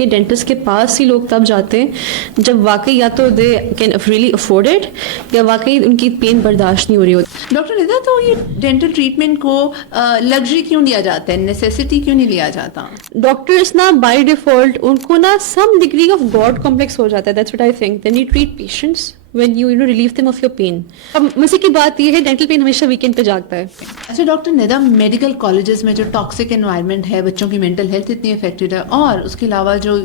کہ ڈینٹسٹ کے پاس ہی لوگ تب جاتے ہیں جب واقعی یا تو they can really afford it یا واقعی ان کی پین برداشت نہیں ہو رہی ہوتی. ڈاکٹر ندا, تو یہ ڈینٹل ٹریٹمنٹ کو لگژری کیوں لیا جاتا ہے, نیسیسٹی کیوں نہیں لیا جاتا؟ ڈاکٹرس نا بائی ڈیفالٹ ان کو نا some degree of God complex ہو جاتا ہے. That's what I think. Then you treat patients when you relieve them of your pain. اب مزے کی بات یہ ہے ڈینٹل پین ہمیشہ ویکینڈ پہ جاگتا ہے. اچھا ڈاکٹر ندا, میڈیکل کالجز میں جو ٹاکسک انوائرمنٹ ہے, بچوں کی مینٹل ہیلتھ اتنی افیکٹڈ ہے, اور اس کے علاوہ جو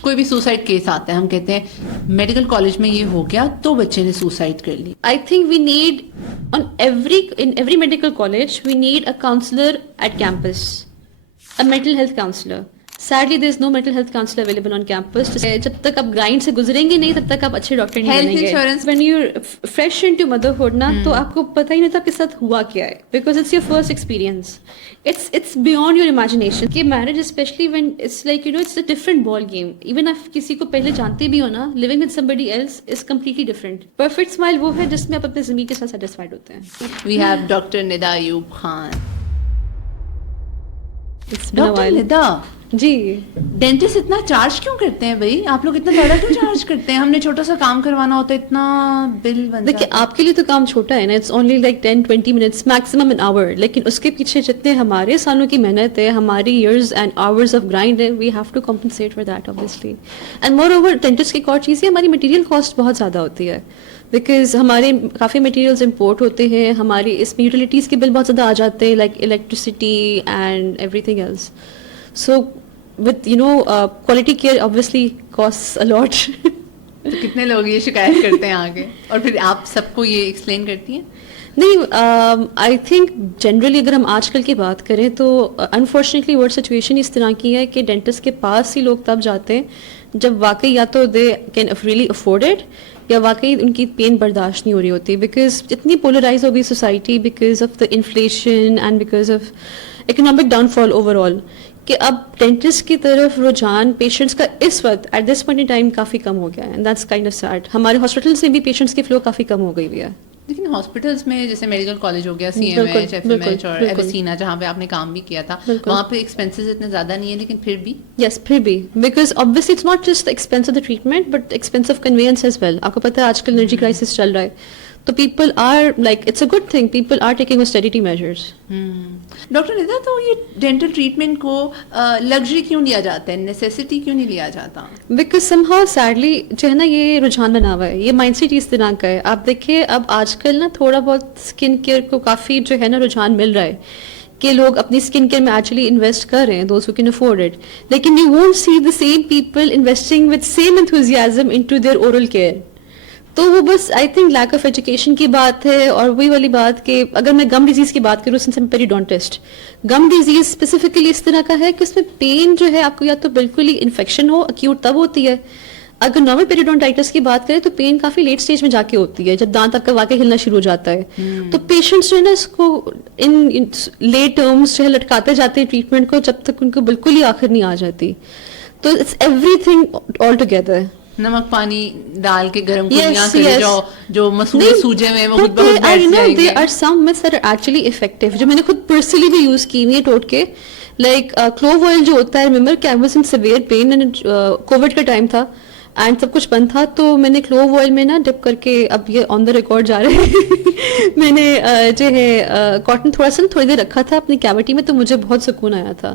کوئی بھی سوسائڈ کیس آتا ہے, ہم کہتے ہیں میڈیکل کالج میں یہ ہو گیا تو بچے نے سوسائڈ کر لی. I think we need in every medical college we need a counselor at campus, a mental health counselor. Sadly there is no mental health counselor available on campus. جب تک آپ گرائنڈ سے گزریں گے نہیں تب تک آپ اچھے ڈاکٹر نہیں بنیں گے. Health insurance when you're fresh into motherhood نا تو آپ کو پتہ ہی نہیں تھا آپ کے ساتھ ہوا کیا ہے, because it's your first experience. It's beyond your imagination. کہ marriage especially when it's like it's a different ball game. Even if کسی کو پہلے جانتے بھی ہو نا, living with somebody else is completely different. Perfect smile وہ ہے جس میں آپ اپنے زمین کے ساتھ satisfied ہوتے ہیں. We have Dr. Nida Ayub Khan. Doctor Nida ji, dentist اتنا چارج کیوں کرتے ہیں بھائی؟ آپ لوگ اتنا زیادہ کیوں چارج کرتے ہیں؟ ہم نے چھوٹا سا کام کروانا ہوتا ہے اتنا بل بن جاتا ہے. دیکھیے آپ کے لیے تو کام چھوٹا ہے نا, it's only like 10-20 minutes maximum an hour, لیکن اس کے پیچھے جتنے ہمارے سالوں کی محنت ہے, ہماری years and hours of grind ہے, we have to compensate for that obviously. And moreover dentist کی ایک اور چیز ہے, ہماری مٹیریل کاسٹ بہت زیادہ ہوتی ہے, بیکاز ہمارے کافی مٹیریلز امپورٹ ہوتے ہیں, ہماری اس میں یوٹیلیٹیز کے بل بہت زیادہ آ جاتے ہیں, like electricity and everything else. So with quality care obviously costs a lot. تو کتنے لوگ یہ شکایت کرتے ہیں آگے, اور پھر آپ سب کو یہ ایکسپلین کرتی ہیں؟ نہیں, آئی تھنک جنرلی اگر ہم آج کل کی بات کریں تو انفارچونیٹلی وہ سچویشن اس طرح کی ہے کہ ڈینٹسٹ کے پاس ہی لوگ تب جاتے ہیں جب واقعی یا تو they can really afford it یا واقعی ان کی پین برداشت نہیں ہو رہی ہوتی, بیکاز اتنی پولرائز ہو گئی society because of the inflation and because of economic down fall over all, کہ اب ڈینٹسٹ کی طرف رجحان پیشنٹس کا اس وقت at this point in time کافی کم ہو گیا ہے, and that's kind of sad. ہمارے ہاسپٹلس میں بھی پیشنٹس کی فلو کافی کم ہو گئی ہوئی ہے. لیکن ہاسپٹلس میں جیسے میڈیکل کالج ہو گیا, C M H, F M H اور ایویسینا جہاں پہ آپ نے کام بھی کیا تھا, وہاں پہ ایکسپینسز اتنے زیادہ نہیں ہیں, لیکن پھر بھی پھر بھی because obviously it's not just the expense of the treatment but expense of conveyance as well. آپ کو پتہ ہے آج کل انرجی کرائسس چل رہا ہے, تو people are like it's a good thing, people are taking austerity measures. Doctor Nida, تو یہ ڈینٹل ٹریٹمنٹ کو لگژری کیوں لیا جاتا ہے, نیسیسٹی کیوں نہیں لیا جاتا؟ بیکاز somehow sadly جو ہے نا یہ رجحان بنا ہوا ہے, یہ مائنڈ سیٹ اس طرح کا ہے. آپ دیکھیں اب آج کل نا تھوڑا بہت اسکن کیئر کو کافی جو ہے نا رجحان مل رہا ہے کہ لوگ اپنی اسکن کیئر میں ایکچولی انویسٹ کر رہے ہیں, those who can afford it, لیکن you won't see the same people investing with same enthusiasm into their oral care. تو وہ بس I think lack of education کی بات ہے, اور وہی والی بات کہ اگر میں گم ڈیزیز کی بات کروں, سنس ایم پیریڈونٹسٹ, گم ڈیزیز اسپیسیفکلی اس طرح کا ہے کہ اس میں پین جو ہے آپ کو یا تو بالکل ہی انفیکشن ہو, اکیوٹ تب ہوتی ہے. اگر نارمل پیریڈونٹائٹس کی بات کریں تو پین کافی لیٹ اسٹیج میں جا کے ہوتی ہے, جب دانت آپ کا واقعی ہلنا شروع ہو جاتا ہے. تو پیشنٹس جو ہے نا اس کو ان لیٹ ٹرمس جو ہے لٹکاتے جاتے ہیں ٹریٹمنٹ کو, جب تک ان کو بالکل ہی آخر نہیں آ جاتی. تو it's everything all together. نمک پانی ڈال کے گرم کلیاں کرے جاؤ, جو مسئلے سوجے میں وہ بہت بیٹھ جائیں گے. there are some myths that are actually effective جو میں نے خود پرسنلی بھی یوز کی ہوئی ہے ٹوٹ کے, لائک کلوو آئل جو ہوتا ہے, ریمبر کہ I was in severe pain and covid کا ٹائم تھا اینڈ سب کچھ بند تھا, تو میں نے کلوو آئل میں نا ڈپ کر کے, اب یہ آن دا ریکارڈ جا رہے ہیں, میں نے جو ہے کاٹن تھوڑا سا تھوڑی دیر رکھا تھا اپنی کیوٹی میں, تو مجھے بہت سکون آیا تھا.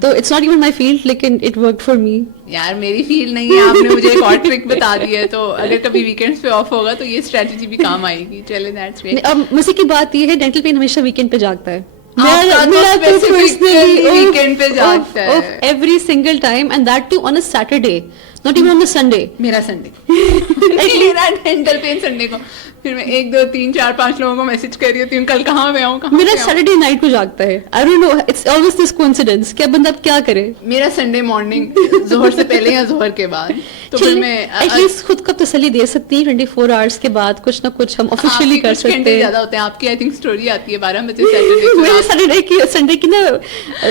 تو it's not even my field لیکن اٹ ورکڈ فار می. یار میری فیلڈ نہیں ہے, آپ نے مجھے ایک اور ٹرک بتا دی ہے, تو اگر کبھی ویکینڈس پہ آف ہوگا تو یہ اسٹریٹجی بھی کام آئے گی. چلیں دیٹس گریٹ. اب مزے کی بات یہ ہے ڈینٹل پین ہمیشہ ویکینڈ پہ جاگتا ہے, ویکینڈ پہ جاگتا ہے every single time, and that too on a Saturday, not even on the Sunday. میرا سنڈے میرا ڈینٹل پین سنڈے کو, پھر میں 1 2 3 4 5 لوگوں کو میسج کر رہی ہوتی ہوں کل کہاں پہ آؤں. میرا سیٹرڈے نائٹ کو جاگتا ہے, I don't know, it's always this coincidence کہ بندہ اب کیا کرے. میرا سنڈے مارننگ ظہر سے پہلے یا ظہر کے بعد, تو پھر میں ایٹ لیسٹ خود کو تسلی دے سکتی ہوں 24 hours کے بعد کچھ نہ کچھ ہم آفیشیلی کر سکتے ہیں. زیادہ ہوتے ہیں آپ کی, آئی تھنک اسٹوری آتی ہے 12 بجے سیٹرڈے. میرے سیٹرڈے کی سنڈے کی نا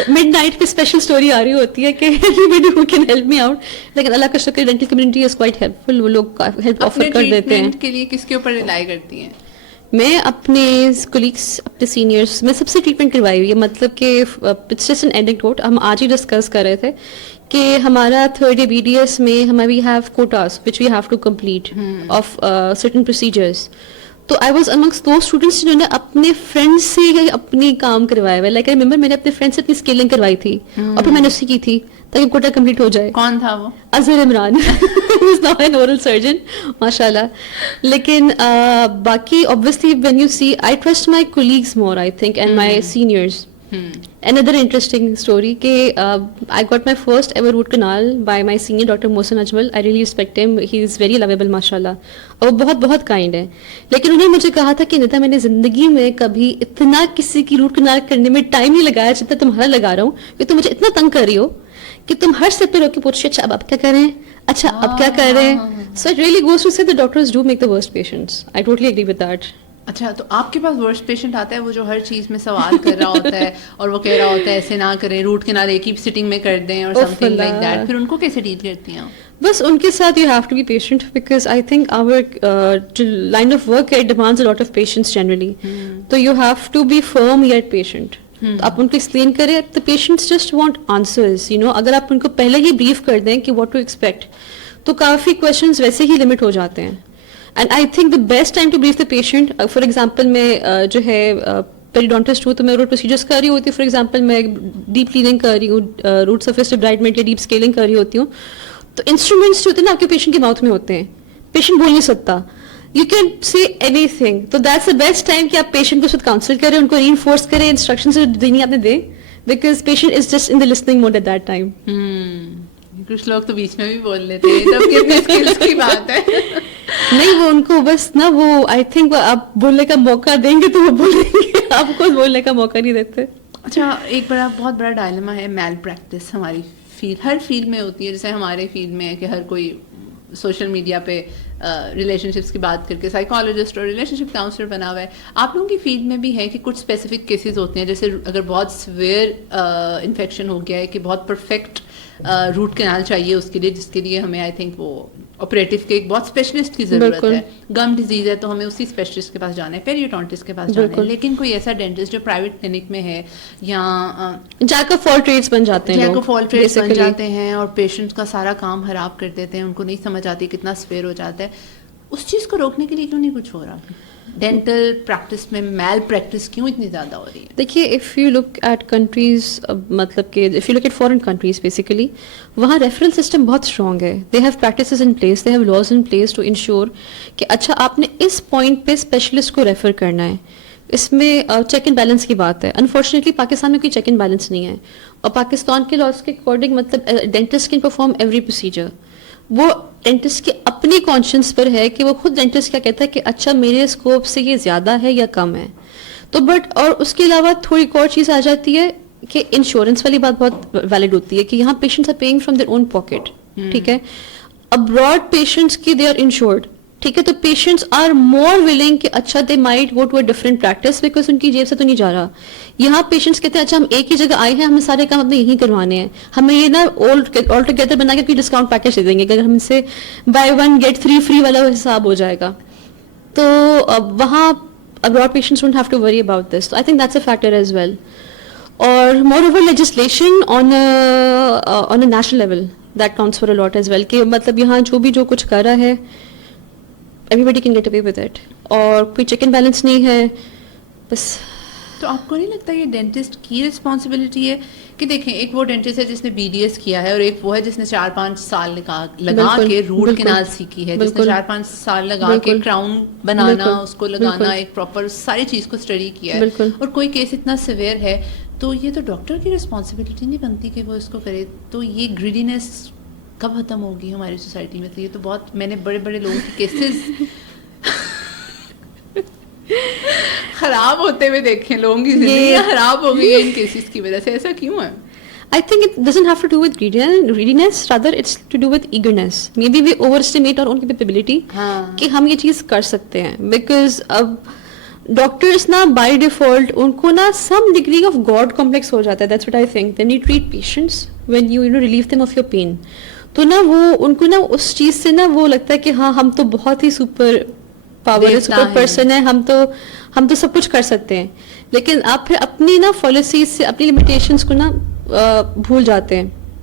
مڈ نائٹ پہ اسپیشل اسٹوری آ رہی ہوتی ہے کہ anybody who can help me out, لیکن اللہ کا شکر dental community is quite helpful, وہ لوگ ہیلپ آفر کر دیتے ہیں. کے لیے کس کے اوپر ریلائی کرتی ہیں؟ میں اپنے کولیگس, اپنے سینئرس میں سب سے ٹریٹمنٹ کروائی ہوئی ہے. مطلب کہ اٹس جسٹ این اینیکڈوٹ, ہم آج ہی ڈسکس کر رہے تھے کہ ہمارا third A B D S میں ہمیں we have quotas which we have to complete of certain procedures. تو I was amongst those students جنہوں نے اپنے فرینڈ سے اپنی کام کروایا ہوا ہے. لائک آئی ریمبر میں نے اپنے فرینڈ سے اپنی اسکیلنگ کروائی تھی اور پھر میں نے اسی کی تھی تاکہ کوٹا کمپلیٹ ہو جائے. کون تھا وہ؟ Azhar Imran is now an oral surgeon ماشاء اللہ. لیکن باقی obviously when you see I trust my colleagues more I think and my seniors. Another interesting story کہ I got my first ever root canal by my senior Dr. Mohsen Ajmal. I really respect him. He is very lovable ماشاءاللہ اور وہ بہت بہت kind ہے. لیکن انہوں نے مجھے کہا تھا کہ نیتا میں نے زندگی میں کبھی اتنا کسی کی روٹ کنال کرنے میں ٹائم نہیں لگایا جتنا تمہارا لگا رہا ہوں, کہ تم مجھے اتنا تنگ کر رہی ہو کہ تم ہر اسٹیپ پہ رو کے پوچھ اچھا اب آپ کیا کر رہے ہیں, اچھا اب کیا کر رہے ہیں. So it really goes to say the doctors do make the worst patients. I totally agree with that. اچھا, تو آپ کے پاس ورسٹ پیشنٹ آتا ہے وہ جو ہر چیز میں سوال کر رہا ہوتا ہے اور وہ کہہ رہا ہوتا ہے ایسے نہ کریں, روٹ کنال ایک ہی سٹنگ میں کر دیں اور سم تھنگ لائک دیٹ, پھر ان کو کیسے ڈیل کرتی ہیں؟ بس ان کے ساتھ you have to be patient because I think our line of work it demands a lot of patience generally. تو you have to be firm yet patient. آپ ان کو ایکسپلین کریں, the patients just want answers, you know. اگر آپ ان کو پہلے ہی بریف کر دیں کہ what to expect, تو کافی questions ویسے ہی لمٹ ہو جاتے ہیں. And I think the best time to brief the patient, for example میں جو ہے پیریڈونٹسٹ ہوں تو میں روٹ پروسیجرس کر رہی ہوتی ہوں. فار ایگزامپل میں ڈیپ کلیننگ کر رہی ہوں, روٹ سرفیس ڈیبرائڈمنٹ یا ڈیپ اسکیلنگ کر رہی ہوتی ہوں. تو انسٹرومنٹس جو ہوتے ہیں نا آپ کے پیشنٹ کے ماؤتھ میں ہوتے ہیں, پیشنٹ بول نہیں سکتا, you can see any thing. تو دیٹس دا بیسٹ ٹائم کہ آپ پیشنٹ کو خود کاؤنسل کریں, ان کو ری انفورس کریں, انسٹرکشنز دینی آپ نے دیں, because patient is just in the listening mode at that time. کچھ لوگ تو بیچ میں بھی بول لیتے ہیں, تب کتنے اسکلز کی بات ہے. نہیں وہ ان کو بس نا وہ آئی تھنک آپ بولنے کا موقع دیں گے تو وہ بولیں گے, آپ کو بولنے کا موقع نہیں دیتے. اچھا, ایک بہت بڑا ڈائلما ہے میل پریکٹس. ہماری فیلڈ ہر فیلڈ میں ہوتی ہے, جیسے ہمارے فیلڈ میں ہے کہ ہر کوئی سوشل میڈیا پہ ریلیشن شپس کی بات کر کے سائیکالوجسٹ اور ریلیشن شپ کاؤنسلر بنا ہوا ہے. آپ لوگوں کی فیلڈ میں بھی ہے کہ کچھ اسپیسیفک کیسز ہوتے ہیں, جیسے اگر بہت سویئر انفیکشن ہو گیا ہے کہ بہت پرفیکٹ روٹ کنال چاہیے اس کے لیے, جس کے لیے ہمیں آئی تھنک وہ آپریٹو کے ایک بہت اسپیشلسٹ کی ضرورت ہے. گم ڈیزیز ہے تو ہمیں اسی اسپیشلسٹ کے پاس جانا ہے, پیریوڈونٹسٹ کے پاس جانا ہے. لیکن کوئی ایسا ڈینٹسٹ جو پرائیویٹ کلینک میں ہے یا جیک آف آل ٹریڈس بن جاتے ہیں, جیک آف آل ٹریڈس بن جاتے ہیں اور پیشنٹ کا سارا کام خراب کر دیتے ہیں, ان کو نہیں سمجھ آتی کتنا سویئر ہو جاتا ہے. اس چیز کو روکنے کے لیے کیوں نہیں کچھ ہو رہا؟ ڈینٹل پریکٹس میں میل پریکٹس کیوں اتنی زیادہ ہو رہی ہے؟ دیکھیے if you look at countries, مطلب کہ if you look at foreign countries basically, وہاں ریفرل سسٹم بہت اسٹرانگ ہے. They have practices in place, they have laws in place to ensure کہ اچھا آپ نے اس پوائنٹ پہ اسپیشلسٹ کو ریفر کرنا ہے. اس میں چیک اینڈ بیلنس کی بات ہے. انفارچونیٹلی پاکستان میں کوئی چیک اینڈ بیلنس نہیں ہے, اور پاکستان کے لاز کے اکارڈنگ مطلب dentist can perform every procedure. وہ ڈینٹسٹ کے اپنی کانشنس پر ہے کہ وہ خود ڈینٹسٹ کیا کہتا ہے کہ اچھا میرے اسکوپ سے یہ زیادہ ہے یا کم ہے. تو بٹ اور اس کے علاوہ تھوڑی ایک اور چیز آ جاتی ہے کہ انشورنس والی بات بہت ویلڈ ہوتی ہے کہ یہاں patients are paying from their own pocket, ٹھیک ہے. ابراڈ پیشنٹس کی دے آر انشورڈ, ٹھیک ہے. تو پیشنٹس آر مور ولنگ کہ اچھا they might go to a different practice because ان کی جیب سے تو نہیں جا رہا. یہاں پیشنٹس کہتے ہیں اچھا ہم ایک ہی جگہ آئے ہیں, ہمیں سارے کام اپنے یہیں کروانے ہیں, ہمیں یہ نا آل ٹوگیدر بنا کے کوئی ڈسکاؤنٹ پیکج دے دیں گے اگر ہم سے بائی 1 get 3 free والا حساب ہو جائے گا. تو وہاں abroad patients don't have to worry about this. So I think that's a factor as well. اور moreover legislation on a national level that counts for a lot as well, کہ مطلب یہاں جو بھی جو کچھ کر رہا ہے everybody can get away with it, اور کوئی چیک اینڈ بیلنس نہیں ہے بس. تو آپ کو نہیں لگتا یہ ڈینٹسٹ کی رسپانسبلٹی ہے کہ دیکھیں ایک وہ ڈینٹسٹ ہے جس نے بی ڈی ایس کیا ہے, اور ایک وہ ہے جس نے 4-5 سال لگا کے روٹ کنال سیکھی ہے, جس نے 4-5 سال لگا کے کراؤن بنانا, اس کو لگانا, ایک پراپر ساری چیز کو اسٹڈی کیا ہے, اور کوئی کیس اتنا سیویئر ہے. تو یہ تو ڈاکٹر کی رسپانسبلٹی نہیں بنتی کہ وہ اس کو کرے. تو یہ گریڈینس کب ختم ہوگی ہماری سوسائٹی میں؟ تو یہ تو بہت, میں نے بڑے بڑے لوگوں کے کیسز خراب ہوتے ہوئے دیکھیں, لوگوں کی زندگیاں خراب ہو گئی ہیں ان کیسز کی وجہ سے. ایسا کیوں ہے؟ I think it doesn't have to do with greediness, rather it's to do with eagerness. Maybe we overestimate our own capability کہ ہم یہ چیز کر سکتے ہیں, because اب ڈاکٹرس نا بائی ڈیفالٹ ان کو نا some degree of God complex ہو جاتا ہے. That's what I think. Then you treat patients when you relieve them of your pain. تو نا وہ ان کو نا اس چیز سے نا وہ لگتا ہے کہ ہاں ہم تو بہت ہی سپر پاور سپر پرسن ہے, ہم تو سب کچھ کر سکتے ہیں. لیکن آپ پھر اپنی نا پالیسیز سے اپنی لمیٹیشنس کو نا بھول جاتے ہیں.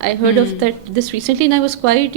I heard of this recently and I was quite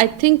I think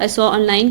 I saw online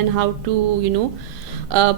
and how to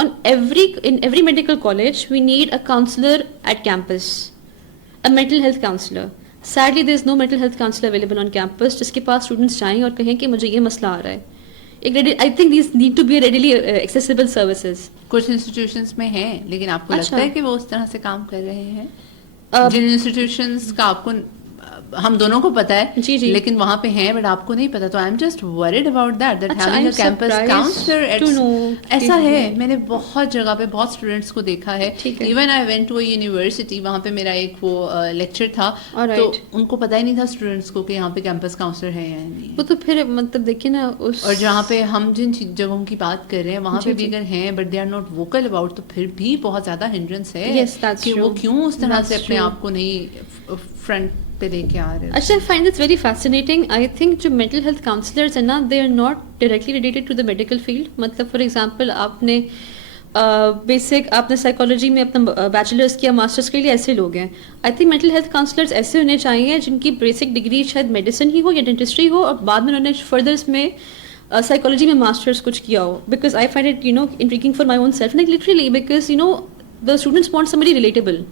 in every medical college we need a counselor at campus, a mental health counselor. Sadly there is no mental health counselor available on campus جس کے پاس students جائیں اور کہیں کہ مجھے یہ مسئلہ آ رہا ہے. I think these need to be readily accessible services. کچھ انسٹیٹیوشنس میں ہیں لیکن آپ کو لگتا ہے کہ وہ اس طرح سے کام کر رہے ہیں؟ جن انسٹیٹیوشنس کا آپ کو ہم دونوں کو پتا ہے جی جی لیکن وہاں پہ ہیں بٹ آپ کو نہیں پتا, تو I am just worried about that having a campus counsellor. ایسا ہے, میں نے بہت جگہ پہ بہت اسٹوڈینٹس کو دیکھا ہے. Even I went to a university, وہاں پہ میرا ایک وہ لیکچر تھا تو ان کو پتا ہی نہیں تھا اسٹوڈینٹس کو کہ یہاں پہ کیمپس کاؤنسلر ہے یا نہیں. وہ تو پھر مطلب دیکھیے نا, اور جہاں پہ ہم جن جگہوں کی بات کر رہے ہیں وہاں پہ بھی اگر ہیں but they are not vocal about, تو پھر بھی بہت زیادہ ہنڈرنس ہے کہ وہ کیوں اس طرح سے اپنے آپ کو نہیں فرنٹ پہ لے کے آ رہے ہیں. اچھا, I find this very fascinating. I think جو mental health counselors ہیں نا, they are not directly related to the medical field. مطلب فار ایگزامپل آپ نے بیسک آپ نے سائیکالوجی میں اپنا بیچلرس کیا, ماسٹرس کے لیے ایسے لوگ ہیں. I think mental health counsellors ایسے ہونے چاہیے جن کی بیسک ڈگری شاید میڈیسن ہی ہو یا ڈینٹسٹری ہو, اور بعد میں انہوں نے فردرس میں سائیکالوجی میں ماسٹرس کچھ کیا ہو. Because I find it intriguing for my own self, like literally, because the students want somebody relatable.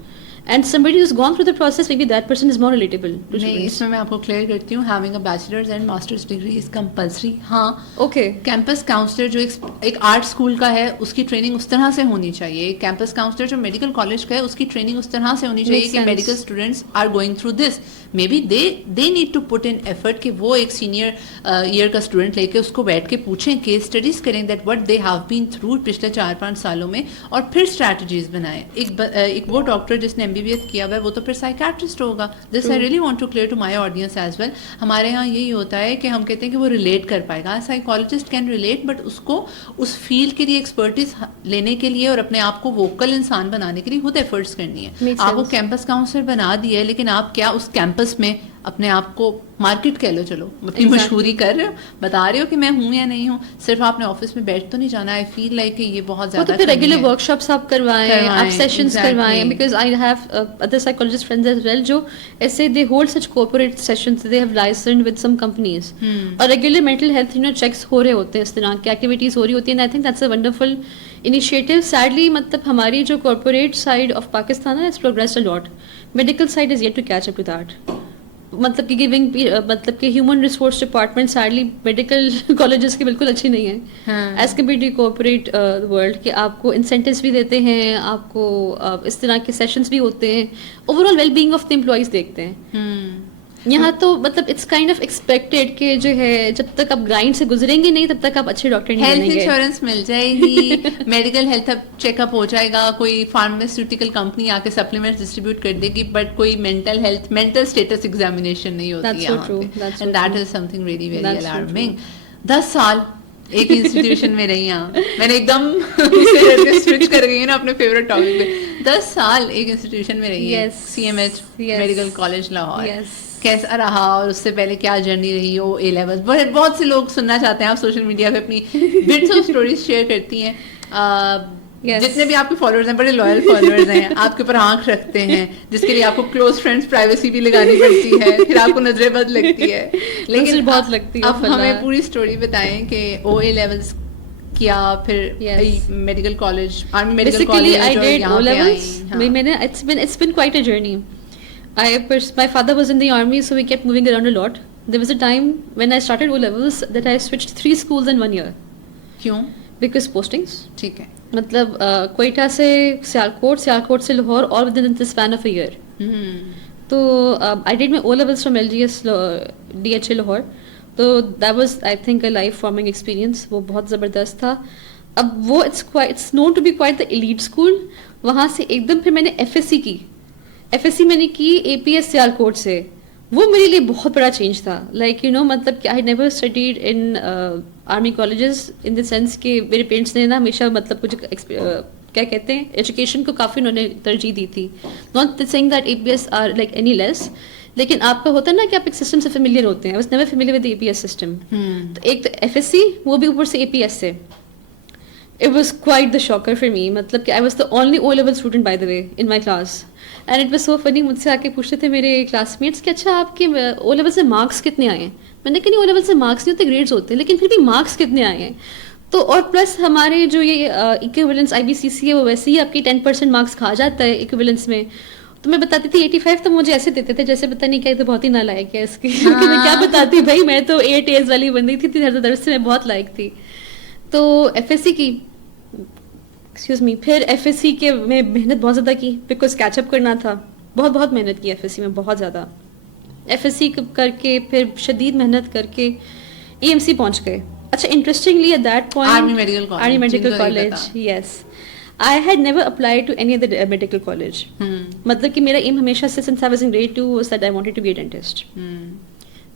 And somebody who's gone through the process, maybe that person is more relatable. نہیں, اس میں آپ کو clear کرتی ہوں, having a bachelor's and master's degree is compulsory. ہاں, okay. Campus counsellor جو ایک art school کا ہے اس کی ٹریننگ اس طرح سے ہونی چاہیے. کیمپس کاؤنسلر جو میڈیکل کالج کا ہے اس کی ٹریننگ اس طرح سے ہونی چاہیے کہ medical students are going through this, maybe they need to put in effort کہ وہ ایک سینئر ایئر کا اسٹوڈنٹ لے کے اس کو بیٹھ کے پوچھیں, کیس اسٹڈیز کریں that what they have been through پچھلے 4-5 سالوں میں, اور پھر اسٹریٹجیز بنائیں. ایک وہ ڈاکٹر جس نے MBBS کیا ہوا ہے وہ تو پھر سائیکیٹرسٹ ہوگا. This I really want to clear to my audience as well. ہمارے یہاں یہی ہوتا ہے کہ ہم کہتے ہیں کہ وہ ریلیٹ کر پائے گا. سائیکالوجسٹ کین ریلیٹ, بٹ اس کو اس فیلڈ کے لیے ایکسپرٹیز لینے کے لیے اور اپنے آپ کو ووکل انسان بنانے کے لیے خود ایفرٹس کرنی ہے. آپ کو کیمپس کاؤنسلر بنا دیا ہے لیکن آپ کیا اس کیمپس میں اپنے آپ کو مارکیٹ کہہ لو, چلو اپنی مشہوری کر رہے ہو, بتا رہے ہو کہ میں ہوں یا نہیں ہوں, صرف آپ نے آفس میں بیٹھ تو نہیں جانا. آئی فیل لائک کہ یہ بہت زیادہ ریگولر ورک شاپس آپ کروائیں, آپ سیشنز کروائیں, because I have other psychologist friends as well جو ایسے they hold such corporate sessions, they have licensed with some companies, اور ریگولر مینٹل ہیلتھ چیکس ہو رہے ہوتے ہیں, اس طرح کی ایکٹیویٹیز ہو رہی ہوتی ہیں. I think that's a wonderful initiative. Sadly مطلب ہماری جو کارپوریٹ سائڈ آف پاکستان ہے, it's progressed a lot. Medical side is yet to catch up to that. مطلب کہ گیونگ مطلب کہ human resource department sadly medical colleges کی بالکل اچھی نہیں ہے as compare to corporate world, کہ آپ کو انسینٹیوز بھی دیتے ہیں, آپ کو اس طرح کے سیشنز بھی ہوتے ہیں, overall well being of the employees دیکھتے ہیں. یہاں تو مطلب اٹس کائنڈ آف ایکسپیکٹڈ کہ جو ہے جب تک آپ گرائنڈ سے گزریں گے نہیں تب تک آپ اچھے ڈاکٹر نہیں بنیں گے. ہیلتھ انشورنس مل جائے گی, میڈیکل ہیلتھ چیک اپ ہو جائے گا, کوئی فارماسیوٹیکل کمپنی آ کے سپلیمنٹ ڈسٹریبیوٹ کر دے گی, بٹ کوئی mental health mental status examination نہیں ہوتی یہاں پہ, and that is something really very alarming. 10 سال ایک انسٹیٹیوشن میں رہی ہوں, میں نے ایک دم سوئچ کر گئی نا اپنے فیوریٹ ٹاپک پہ. 10 سال ایک انسٹیٹیوشن میں رہی ہے, CMH میڈیکل کالج لاہور. کیسا رہا, اور اس سے پہلے کیا جرنی رہی ہو اے لیول. بہت سے لوگ سننا چاہتے ہیں, آپ سوشل میڈیا پہ اپنی بٹس آف اسٹوریز شیئر کرتی ہیں. جتنے بھی آپ کے فالوورز ہیں بڑے لوئل فالوورز ہیں, آپ کے اوپر آنکھ رکھتے ہیں, جس کے لیے آپ کو کلوز فرینڈس پرائیویسی بھی لگانی پڑتی ہے, پھر آپ کو نظریں بد لگتی ہے, لیکن بہت لگتی ہے. اب ہمیں پوری اسٹوری بتائیں کہ OA لیولس کیا, پھر medical college, army medical college یہاں پہ آئی. میں نے it's been quite a journey. My father was in the army, so we kept moving around a lot. There was a time when I started O levels that I switched 3 schools in 1 year. کیوں؟ Because postings. ٹھیک ہے. مطلب کوئٹہ سے سیالکوٹ سے Lahore, all within the span of a year. تو I did my O levels from LGS DHA Lahore. تو that was I think a life forming experience. وہ بہت زبردست تھا. اب وہ it's known to be quite the elite school. وہاں سے ایک دم پھر میں نے FSC کی. FSC میں نے کی APS سیالکوٹ سے. وہ میرے لیے بہت بڑا چینج تھا. لائک مطلب کہ I never studied in army colleges in the sense کہ میرے پیرنٹس نے نا ہمیشہ مطلب کچھ کیا کہتے ہیں ایجوکیشن کو کافی انہوں نے ترجیح دی تھی. Not saying that APS are like any less, لیکن آپ کا ہوتا ہے نا کہ آپ ایک سسٹم سے فیملیئر ہوتے ہیں. I was never familiar with the APS system. تو ایک تو FSC, وہ بھی اوپر سے APS سے. It was quite the shocker for me. مطلب کہ I was the only O level student by the way in my class. And it was so funny, مجھ سے آ کے پوچھتے تھے میرے کلاس میٹس کہ اچھا آپ کے O level سے مارکس کتنے آئے ہیں. میں نے کہا نہیں O level سے مارکس نہیں ہوتے, گریڈس ہوتے ہیں, لیکن پھر بھی مارکس کتنے آئے ہیں. تو اور پلس ہمارے جو یہ ایکویولنس آئی بی سی سی ہے وہ ویسے ہی آپ کی 10% مارکس کھا جاتا ہے ایکویولنس میں. تو میں بتاتی تھی 85 تو مجھے ایسے دیتے تھے جیسے پتہ نہیں کیا, تو بہت ہی نالائق ہے اس کی. میں کیا بتاتی بھائی, میں تو 8 A's والی بندی تھی ہر درس سے میں بہت لائق تھی. تو ایف ایس سی کی ایکسکیوز می, پھر ایف ایس سی کے میں محنت بہت زیادہ کی بیکاز کیچ اپ کرنا تھا. بہت محنت کی ایف ایس سی میں, بہت زیادہ. ایف ایس سی کر کے پھر شدید محنت کر کے ای ایم سی پہنچ گئے. اچھا interestingly at that point army medical college, yes, I had never applied to any other medical college. مطلب کہ میرا ایم ہمیشہ سے since I was in grade 2 was that I wanted to be a dentist.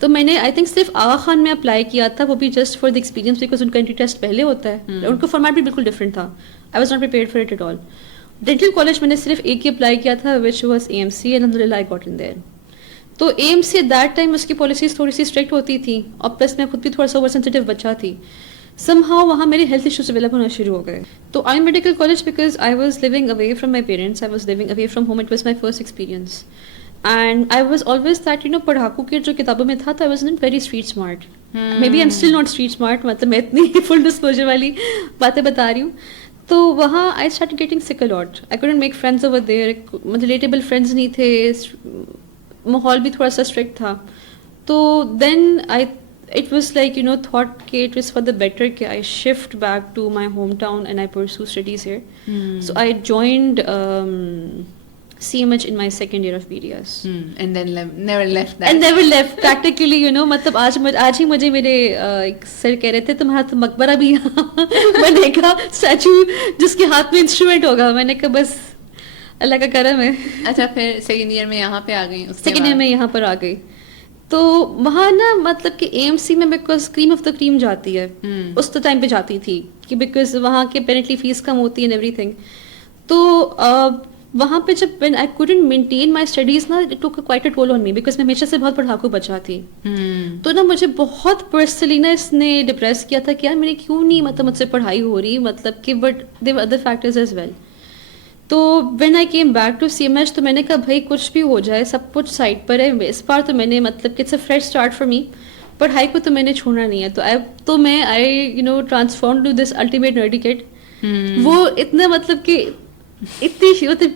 تو میں نے I think صرف آغا خان میں اپلائی کیا تھا, وہ بھی just for the experience because ان کا انٹری ٹیسٹ پہلے ہوتا ہے, ان کا فارمیٹ بھی بالکل ڈفرینٹ تھا. I was not prepared for it at all. Dental college میں نے صرف ایک ہی اپلائی کیا تھا وچ واز اے ایم سی, الحمد للہ آئی گاٹ ان دیر. تو A M C at that time اس کی پالیسیز تھوڑی سی اسٹرکٹ ہوتی تھیں, اور پلس میں خود بھی تھوڑا سا اوور سینسٹیو بچہ تھی. somehow وہاں میرے ہیلتھ ایشوز ڈیولپ ہونا شروع ہو گئے. تو I medical college because I was living away from my parents, I was living away from home, it was my first experience. And I was always that پڑھاکو کے جو کتابوں میں تھا, تو I was not very street smart. Maybe I am still not street smart, مطلب میں اتنی فل ڈسکلوجر والی باتیں بتا رہی ہوں. تو وہاں I start getting sick a lot. I couldn't make friends over there, مطلب ریلیٹیبل فرینڈز نہیں تھے, ماحول بھی تھوڑا سا اسٹرکٹ تھا. تو دین it was like thought کہ it was for the better کہ I shift back to my hometown and I pursue studies here. So I joined CMH in my second year of BDS. And then never left that. And never left practically, مطلب آج ہی مجھے میرے ایک سر کہہ رہے تھے تمہارا تو مقبرہ بھی بنے گا, اسٹیچو جس کے ہاتھ میں انسٹرومنٹ ہوگا. میں نے کہا بس اللہ کا کرم ہے. اچھا پھر سیکنڈ ایئر میں یہاں پہ آ گئی. سیکنڈ ایئر میں یہاں پر آ گئی. تو وہاں نا مطلب کہ اے ایم سی میں بیکاز کریم آف دا کریم جاتی ہے, اس ٹائم پہ جاتی تھی کہ بیکاز وہاں کے پیرنٹلی فیس کم ہوتی ہے اینڈ ایوری تھنگ. تو وہاں پہ جب when I couldn't maintain my studies نا, it took quite a toll on me because میں ہمیشہ سے بہت پڑھاکو بچا تھی. تو نا مجھے بہت پرسنلی نا اس نے ڈپریس کیا تھا کہ یار میری کیوں نہیں مطلب مجھ سے پڑھائی ہو رہی, مطلب کہ but there were other factors as well. تو when I came back to C M H تو میں نے کہا بھائی کچھ بھی ہو جائے سب کچھ سائڈ پر ہے, اس بار تو میں نے مطلب کہ it's a fresh start for me, پڑھائی کو تو میں نے چھوڑنا نہیں ہے. تو میں آئی ٹرانسفارم ٹو دس الٹیمیٹ نرڈی کڈ. وہ اتنا مطلب کہ اتنی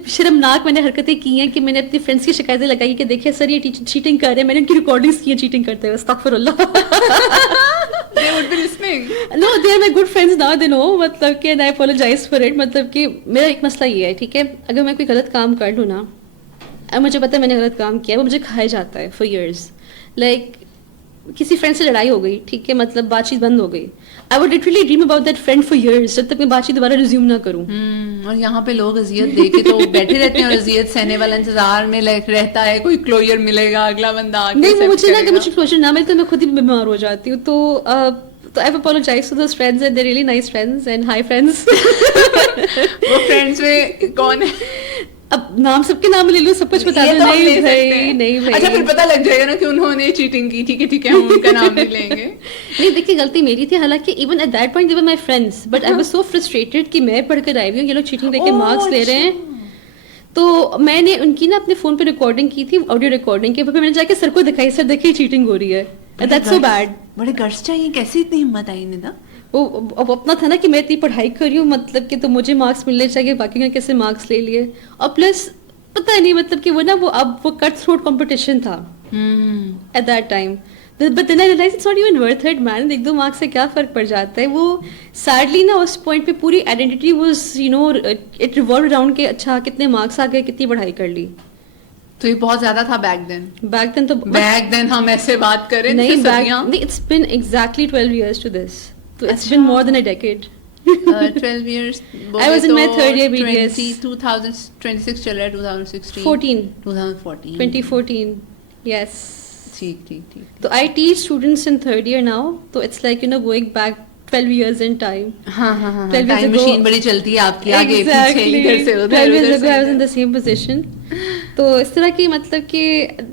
شرمناک میں نے حرکتیں کی ہیں کہ میں نے اپنی فرینڈس کی شکایتیں لگائی کہ دیکھیں سر یہ چیٹنگ کر رہے ہیں, میں نے ان کی ریکارڈنگس کی ہیں چیٹنگ کرتے ہوئے, استغفر اللہ. They would be listening. No, they are my good friends now, they know, مطلب کہ I apologize for it. مطلب کہ میرا ایک مسئلہ یہ ہے, ٹھیک ہے, اگر میں کوئی غلط کام کر لوں نا, اب مجھے پتہ ہے میں نے غلط کام کیا, وہ مجھے کھایا جاتا ہے فار ایئرس. لائک کسی فرینڈ سے لڑائی ہو گئی, ٹھیک ہے, مطلب بات چیت بند ہو گئی, I would literally dream about that friend for years جب تک میں بات چیت دوبارہ ریزیوم نہ کروں. اور یہاں پہ لوگ اذیت دے کے تو بیٹھے رہتے ہیں, اور اذیت سہنے والا انتظار میں رہتا ہے کوئی کلوجر ملے گا, اگلا بندہ نہیں. مجھے نا کہ مجھے کلوجر نہ ملے تو میں خود ہی بیمار ہو جاتی ہوں. تو I apologize to those friends and they're really nice friends and hi friends. وہ فرینڈس میں کون ہے؟ اب نام سب کے نام لے لوں, سب کچھ بتا دوں. نہیں بھائی. اچھا پھر پتہ لگ جائے گا نا کہ انہوں نے چیٹنگ کی. ٹھیک ہے ہم ان کا نام نہیں لیں گے. نہیں دیکھیے غلطی میری تھی, حالانکہ even at that point they were my friends, but I was so frustrated کہ میں پڑھ کر آئی ہوئی ہوں, یہ لوگ چیٹنگ دے کے مارکس لے رہے ہیں. تو میں نے ان کی نا اپنے فون پہ ریکارڈنگ کی تھی, آڈیو ریکارڈنگ کے, پھر میں نے جا کے سر کو دکھائی, سر دیکھیے چیٹنگ ہو رہی ہے. That's so bad. بڑے گٹس چاہیے, کیسے اتنی ہمت آئی ندا؟ وہ اب اپنا تھا نا کہ میں اتنی پڑھائی کر رہی ہوں, مطلب کہ تو مجھے مارکس ملنے چاہیے, باقی نے کیسے مارکس لے لیے. اور پلس پتہ نہیں مطلب کہ وہ نا وہ اب وہ کٹ تھروٹ کمپٹیشن تھا at that time. But then I realized it's not even worth it, man. 1-2 marks سے کیا فرق پڑ جاتا ہے. وہ سیڈلی نا اس پوائنٹ پہ پوری identity was it revolved around کہ اچھا کتنے مارکس آ گئے, کتنی پڑھائی کر لی. تو یہ بہت زیادہ تھا بیک دین. تو بیک دین ہم ایسے بات کریں نہیں, it's been exactly 12 years to this. So it's been more than a decade. 12 years. I was in my third year BDS. 2026 چل رہا ہے, 2016. 2014. 2014. Yes. ٹھیک. تو I teach students in third year now. So it's like going back 12 years in time. ہاں time machine بڑی چلتی ہے آپ کی, آگے پیچھے ادھر سے ادھر. 12 years ago I was in the same position. تو اس طرح کی مطلب کہ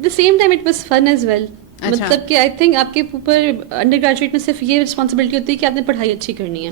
the same time it was fun as well. مطلب کہ آئی تھنک آپ کے اوپر انڈر گریجویٹ میں صرف یہ رسپانسبلٹی ہوتی ہے کہ آپ نے پڑھائی اچھی کرنی ہے.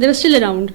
They were still around.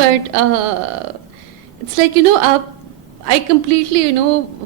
But it's like, you know, I completely, you know,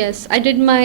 Yes, I did my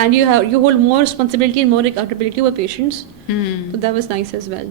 and you hold more responsibility and more accountability over patients. So that was nice as well.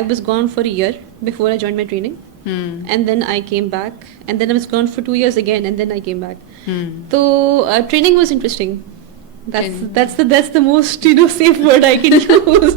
I was gone for a year before I joined my training. And then I came back, and then I was gone for 2 years again, and then I came back. So training was interesting. That's the most, you know, safe word I can use.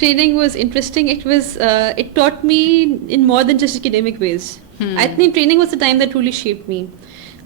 Training was interesting. It taught me in more than just academic ways. I think training was the time that truly shaped me.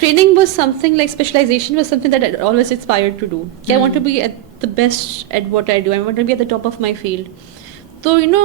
training was something like specialization was something that I always aspired to do. I want to be at the best at what I do. I want to be at the top of my field. So, you know,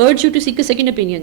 urge you to seek a second opinion.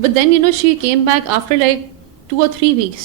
But then, you know, she came back after like 2 or 3 weeks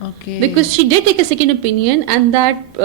Okay. Because she did take a second opinion and that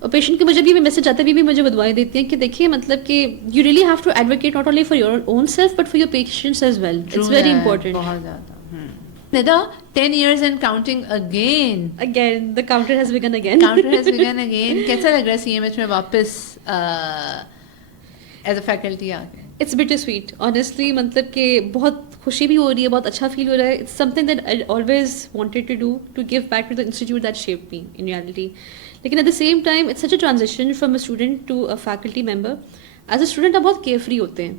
اور patient کے مجھے بھی message آتا ہے بھی مجھے دعائیں دیتی ہیں کہ دیکھیے مطلب کہ you really have to advocate not only for your own self but for your patients as well. It's very important. بہت زیادہ. ندا 10 years and counting again. Again, the counter has begun again. Counter has begun again. کیسا لگ رہا ہے CMH میں واپس as a faculty آ کے؟ It's bittersweet, honestly. مطلب کہ بہت خوشی بھی ہو رہی ہے, بہت اچھا فیل ہو رہا ہے. It's something that I always wanted to do, to give back to the institute that shaped me in reality. لیکن at the same time, it's such a transition from a student to a faculty member. As a student آپ بہت carefree ہوتے ہیں,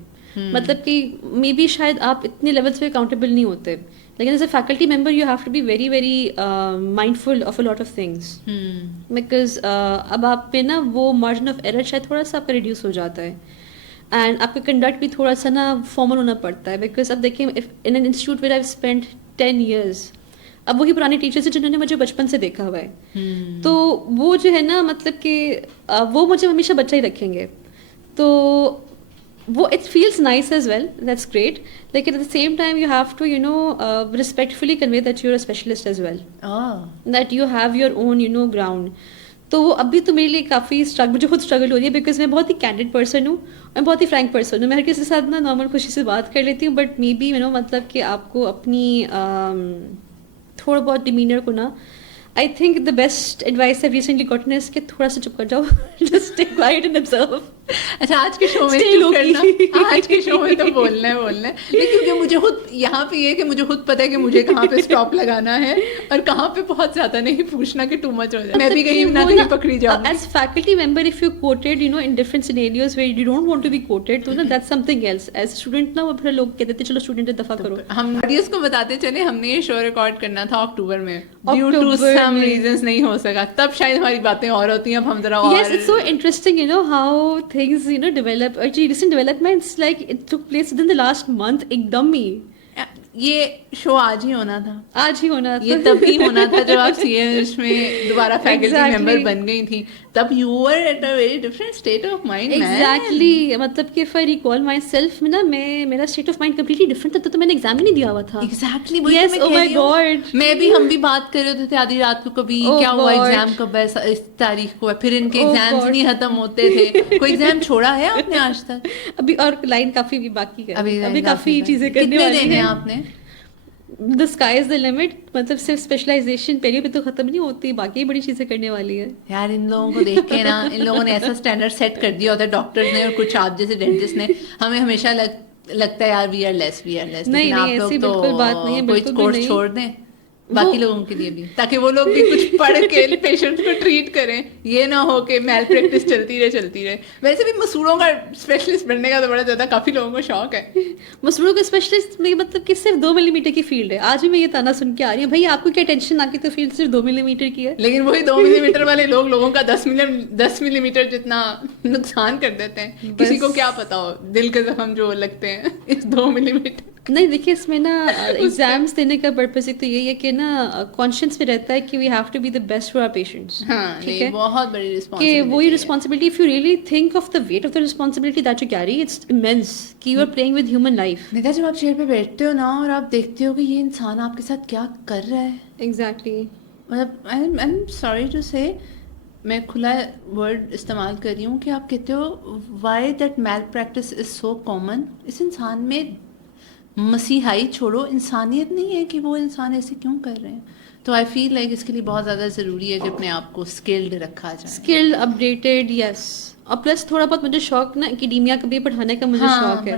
مطلب کہ may be شاید آپ اتنے لیولس پہ اکاؤنٹیبل نہیں ہوتے, لیکن as a faculty member you have to be very very mindful of a lot of things, because اب آپ پہ نا وہ مارجن آف ایرر شاید تھوڑا سا آپ کا ریڈیوس ہو جاتا ہے, اینڈ آپ کا کنڈکٹ بھی تھوڑا سا نا فارمل ہونا پڑتا ہے. بیکاز اب دیکھیں in an institute where I spend 10 years, اب وہی پرانے ٹیچرس ہیں جنہوں نے مجھے بچپن سے دیکھا ہوا ہے, تو وہ جو ہے نا مطلب کہ وہ مجھے ہمیشہ بچہ ہی رکھیں گے. تو وہ it feels nice as well, that's great, لیکن at the same time you have to respectfully convey that you are a specialist as well, that you have your own ground. تو وہ ابھی تو میرے لیے کافی مجھے خود اسٹرگل ہو رہی ہے, بیکاز میں بہت ہی کینڈیڈ پرسن ہوں, میں بہت ہی فرینک پرسن ہوں, میں ہر کسی کے ساتھ نا نارمل خوشی سے بات کر لیتی ہوں, بٹ مے بی مطلب کہ آپ کو اپنی تھوڑا بہت ڈیمینر کو نا, I think the best advice I've recently gotten is کہ تھوڑا سا چپ کر جاؤ, just stay quiet and observe. اچھا آج کے شو میں چپ کرنا, آج کے شو میں تو بولنا ہے, لیکن کیونکہ مجھے خود یہاں پہ یہ کہ مجھے خود پتہ ہے کہ مجھے کہاں پہ اسٹاپ لگانا ہے اور کہاں پہ بہت زیادہ نہیں پوچھنا کہ ٹو مچ ہو جائے, میں بھی کہیں نہ کہیں پکڑی جاؤں. As faculty member, if you're quoted, in different scenarios where you don't want to be quoted, تو that's something else. As student نا وہ پھر لوگ کہتے تھے چلو اسٹوڈنٹ دفعہ کرو. ہم آڈیئنس کو بتاتے چلے ہم نے یہ شو ریکارڈ کرنا تھا اکتوبر میں, ڈیو ٹو سم ریزنس نہیں ہو سکا, تب شاید ہماری باتیں اور ہوتی ہیں. اب ہم ذرا اور Yes, it's so interesting, how things develop. Actually, recent developments, like it took place within the last month. ایک ہی یہ شو آج ہی ہونا تھا, آج ہی ہونا تھا, یہ تب ہی ہونا تھا جب آپ سی ایم ایچ میں دوبارہ فیکلٹی ممبر بن گئی تھی. تب you were at a very different state of mind. Exactly, مطلب کہ فار ریکال مائی سیلف میں نا میرا state of mind completely different تھا, تو میں نے ایگزام ہی نہیں دیا ہوا تھا. ایگزیکٹلی, یس, او مائی گاڈ, میں بھی ہم بھی بات کر رہے ہوتے تھے آدھی رات کو, کبھی کیا ہوا ایگزام کب ہے, اس تاریخ کو ہے, پھر ان کے ایگزامس نہیں ختم ہوتے تھے. کوئی ایگزام چھوڑا ہے آپ نے آج تک؟ ابھی اور لائن کافی بھی باقی ہے, ابھی کافی چیزیں کرنے والی ہیں آپ نے. The sky is the limit, مطلب صرف اسپیشلائزیشن پہلے بھی تو ختم نہیں ہوتی, باقی بڑی چیزیں کرنے والی ہے. یار ان لوگوں کو دیکھ کے نا, ان لوگوں نے ایسا اسٹینڈرڈ سیٹ کر دیا ہوتا ہے ڈاکٹرز نے اور کچھ آپ جیسے ڈینٹسٹ نے. ہمیں ہمیشہ لگتا ہے یار وی آر لیس. نہیں, ایسی بالکل بات نہیں ہے, بالکل کورس چھوڑ دیں باقی لوگوں کے لیے بھی, تاکہ وہ لوگ بھی کچھ پڑھ کے پیشنٹ کو ٹریٹ کریں. یہ نہ ہو کہ میل پریکٹس چلتی رہے. ویسے بھی مسوڑوں کا اسپیشلسٹ بننے کا تو بڑا زیادہ کافی لوگوں کو شوق ہے. مسوڑوں کا اسپیشلسٹ مطلب کہ صرف 2 ملی میٹر کی فیلڈ ہے. آج بھی میں یہ تانا سن کے آ رہی ہوں, بھائی آپ کو کیا ٹینشن آ کی, تو فیلڈ صرف 2 ملی میٹر کی ہے. لیکن وہی 2 ملی میٹر والے لوگوں کا 10 ملی میٹر جتنا نقصان کر دیتے ہیں. کسی کو کیا پتا ہو دل کے زخم جو لگتے ہیں اس 2 ملی میٹر. نہیں دیکھیے, اس میں نا ایگزامس دینے کا پرپز ایک تو یہی ہے کہ نا کانشینس میں رہتا ہے کہ we have to be the best for our patients. ٹھیک ہے, بہت بڑی کہ وہی responsibility, if you really think of the weight of the responsibility that you carry, it's immense کہ you are playing with human life. Nita جب آپ chair پہ بیٹھتے ہو نا اور آپ دیکھتے ہو کہ یہ انسان آپ کے ساتھ کیا کر رہا ہے. ایگزیکٹلی, مطلب آئی ایم سوری ٹو سے, میں کھلا ورڈ استعمال کر رہی ہوں کہ آپ کہتے ہو why that male practice is so common. اس انسان میں مسیحائی چھوڑو, انسانیت نہیں ہے کہ وہ انسان ایسے کیوں کر رہے ہیں. تو آئی فیل لائک اس کے لیے بہت زیادہ ضروری ہے کہ اپنے آپ کو اسکلڈ رکھا جائے, اسکلڈ, اپڈیٹڈ. یس, اور پلس تھوڑا بہت مجھے شوق نا اکیڈیمیا کا بھی پڑھانے کا مجھے شوق ہے,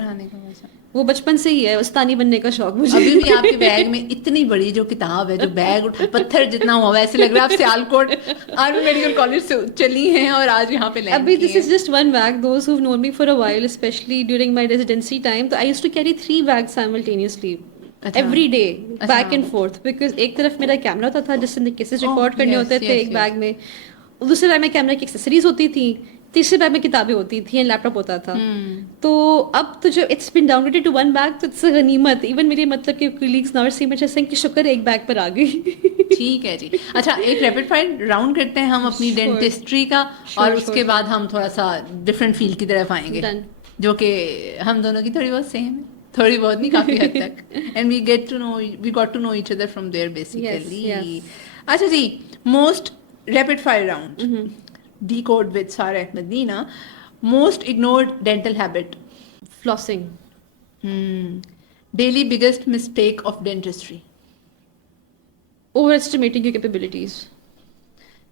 وہ بچپن سے ہی ہے, استانی بننے کا شوق مجھے. ابھی بھی آپ کے بیگ میں اتنی بڑی جو کتاب ہے, جو بیگ اٹھا پتھر جتنا ہوا, ایسے لگ رہا ہے آپ سیالکوٹ آرمی میڈیکل کالج سے چلی ہیں اور آج یہاں پہ لینڈ. ابھی دس is just 1 bag. Those who've known me for a while, especially during my residency time, so I used to carry 3 bags simultaneously. Every day, back and forth, because ایک طرف میرا کیمرا ہوتا تھا جس سے کیسز ریکارڈ کرنے ہوتے تھے ایک بیگ میں, دوسرے بیگ میں کیمرا کی ایکسیسریز ہوتی تھی, تیسرے بیگ میں کتابیں ہوتی تھیں, لیپ ٹاپ ہوتا تھا. تو اب تو جو it's been down rated to 1 bag, تو اٹس اے غنیمت. ایون میری مطلب کہ کولیگس ناؤ سی مچ سنگ کہ شکر ایک بیگ پر آ گئی. ٹھیک ہے جی. اچھا, ایک ریپڈ فائر راؤنڈ کرتے ہیں ہم اپنی ڈینٹسٹری کا, اور اس کے بعد ہم تھوڑا سا ڈفرینٹ فیلڈ کی طرف آئیں گے, جو کہ ہم دونوں کی تھوڑی بہت سیم ہے, تھوڑی بہت نہیں, کافی حد تک. And we got to know each other from there basically. اچھا جی, most rapid fire round, decode with Sarah Medina. Most ignored dental habit. Flossing. Daily biggest mistake of dentistry. Overestimating your capabilities.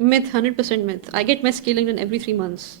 Myth, 100% myth. I get my scaling done every 3 months.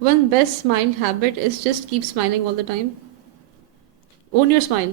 One best smile habit is just keep smiling all the time. Own your smile.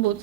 Both.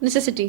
Necessity.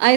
I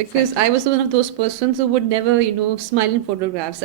because I was one of those persons who would never smile in photographs. I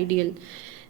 ideal.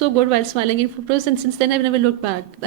so good while smiling in photos, and since then I've never looked back. I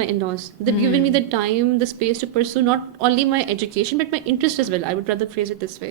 my in-laws. They've given me the time, the space to pursue not only my education but my interest as well. I would rather phrase it this way.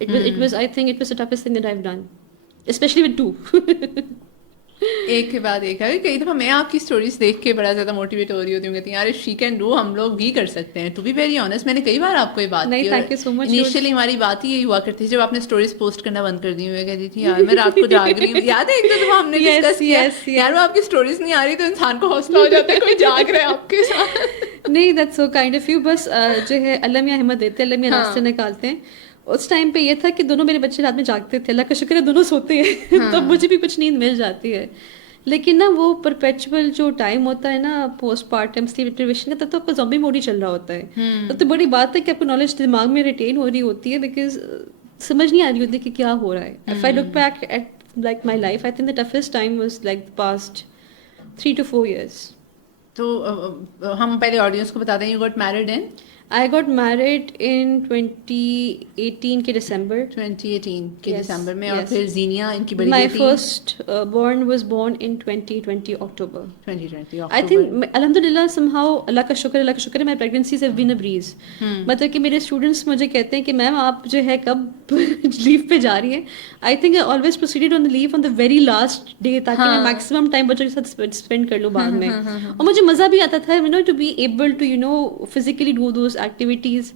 It was I think it was the toughest thing that I've done, especially with 2. ایک کے بعد ایک ہے. کئی دفعہ میں آپ کی اسٹوریز دیکھ کے بڑا زیادہ موٹیویٹ ہو رہی ہوتی ہوں, کہتی ہیں یار شی کین ڈو, ہم لوگ بھی کر سکتے ہیں. ٹو بی ویری آنیسٹ, میں نے کئی بار آپ کو یہ بات نہیں, کی, thank you so much. Initially ہماری بات ہی یہی ہوا کرتی تھی جب آپ نے اسٹوریز پوسٹ کرنا بند کر دی ہوئی, کہتی تھی یار میں رات کو جاگ رہی ہوں. یاد ہے ایک دو دفعہ ہم نے ڈسکس کیا, یار وہ آپ کی اسٹوریز نہیں آ رہی تو انسان کو حوصلہ ہو جاتا ہے کوئی جاگ رہا ہے آپ کے ساتھ. نہیں, that's so kind of you. بس جو ہے اللہ میاں ہمت دیتے ہیں, اللہ میاں راستے نکالتے ہیں. اس ٹائم پہ یہ تھا کہ دونوں میرے بچے رات میں جاگتے تھے, اللہ کا شکر ہے دونوں سوتے ہیں, تو مجھے بھی کچھ نیند مل جاتی ہے. لیکن نا وہ پرپیچول جو ٹائم ہوتا ہے نا پوسٹ پارٹم سلیپ ڈپریویشن کا, تب تو آپ کا زومبی موڈ ہی چل رہا ہوتا ہے. تب تو بڑی بات ہے کہ آپ کو نالج دماغ میں ریٹین ہو رہی ہوتی ہے, بیکاز سمجھ نہیں آ رہی ہوتی کہ کیا ہو رہا ہے. If I look back at like my life, I think the toughest time was like past 3 to 4 years. تو ہم پہلے آڈینس کو بتا دیں, you got married in I got married in 2018 کے December. 2018 کے Yes, دسمبر میں, اور yes. پھر زینیا ان کی بڑی My بیٹی first born was born in 2020 October. 2020 I think الحمدللہ somehow اللہ کا شکر ہے my pregnancies have been a breeze. مطلب کہ میرے اسٹوڈنٹس مجھے کہتے ہیں کہ میم آپ جو ہے کب لیو پہ جا رہی ہیں. I think I always proceeded on the leave on the very last day تاکہ میں میکسیمم ٹائم بچوں کے ساتھ اسپینڈ کر لوں بعد میں. اور مجھے مزہ بھی آتا تھا to be able to physically do those activities.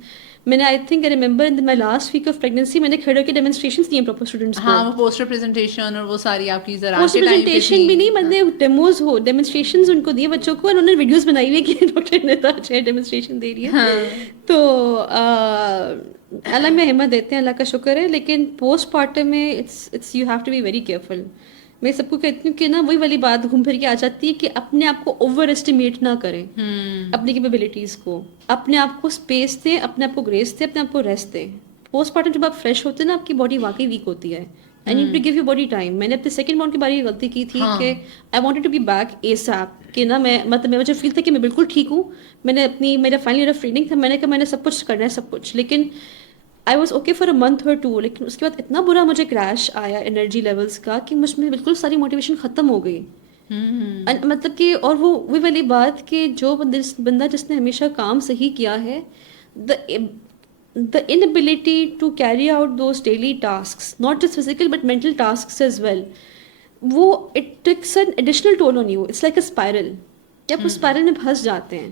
میں نے I think I remember in my last week of pregnancy میں نے کھڑے ہو کے ڈیمونسٹریشنس دیے پراپر اسٹوڈنٹس کو. ہاں, وہ پوسٹر پریزنٹیشن اور وہ ساری آپ کی ذرا پوسٹر پریزنٹیشن بھی نہیں, میں نے ڈیموز ڈیمونسٹریشنز ان کو دیے بچوں کو, انہوں نے ویڈیوز بنائی ہوئی کہ ڈاکٹر نیتا جو ہے ڈیمونسٹریشن دے رہی ہے. تو اللہ میں ہمت دیتے ہیں, اللہ کا شکر ہے. لیکن پوسٹ پارٹم میں it's you have to be very careful. میں سب کو کہتی ہوں کہ نا وہی والی بات گھوم پھر کے آ جاتی ہے کہ اپنے آپ کو اوور اسٹیمیٹ نہ کریں, اپنی کیپیبلٹیز کو, اپنے آپ کو اسپیس دیں, اپنے آپ کو گریس دیں, اپنے آپ کو ریسٹ دیں. پوسٹ پارٹم جب آپ فریش ہوتے ہیں نا آپ کی باڈی واقعی ویک ہوتی ہے. I need to give you body time. میں نے اپنے سیکنڈ بارن کے بارے میں غلطی کی تھی کہ I wanted to be back ASAP, کہ نا میں مطلب مجھے فیل تھا کہ میں بالکل ٹھیک ہوں. میں نے اپنی میرا فائنل ایئر آف ٹریننگ تھا, میں نے کہا میں نے سب کچھ کرنا ہے سب کچھ, لیکن I was okay for a month or 2. لیکن اس کے بعد اتنا برا مجھے کریش آیا انرجی لیولس کا کہ مجھ میں بالکل ساری موٹیویشن ختم ہو گئی. مطلب کہ اور وہی والی بات کہ جو بندہ جس نے ہمیشہ کام صحیح کیا ہے, the inability to carry out those daily tasks, not just physical but mental tasks as well, وہ it takes an additional toll on you. It's like a spiral. کہ آپ اس spiral میں پھنس جاتے ہیں,